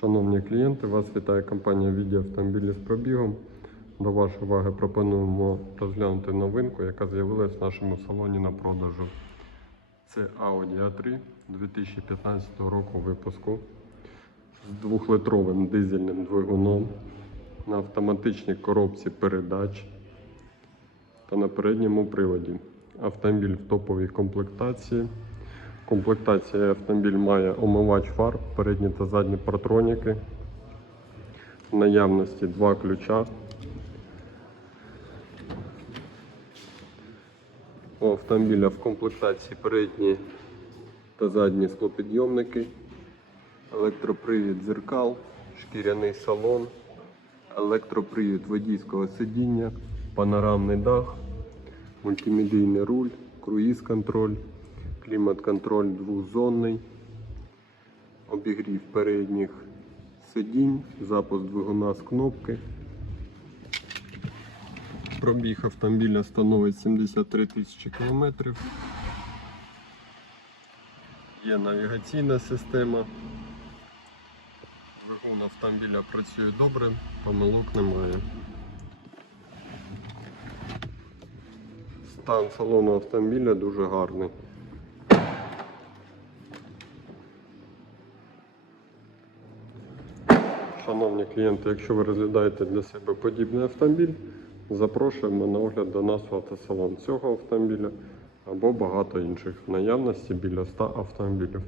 Шановні клієнти, вас вітає компанія Віді автомобілі з пробігом. До вашої уваги пропонуємо розглянути новинку, яка з'явилась в нашому салоні на продажу. Це Audi A3 2015 року випуску з двохлитровим дизельним двигуном на автоматичній коробці передач та на передньому приводі. Автомобіль в топовій комплектації. Комплектація автомобіль має омивач фар, передні та задні партроніки. В наявності два ключа. У автомобіля в комплектації передні та задні склопідйомники, електропривід дзеркал, шкіряний салон, електропривід водійського сидіння, панорамний дах, мультимедійний руль, круїз-контроль, клімат-контроль двохзонний, обігрів передніх сидінь, запуск двигуна з кнопки. Пробіг автомобіля становить 73 тисячі кілометрів. Є навігаційна система. Двигун автомобіля працює добре, помилок немає. Стан салону автомобіля дуже гарний. Шановні клієнти, якщо ви розглядаєте для себе подібний автомобіль, запрошуємо на огляд до нас в автосалон цього автомобіля або багато інших наявності біля 100 автомобілів.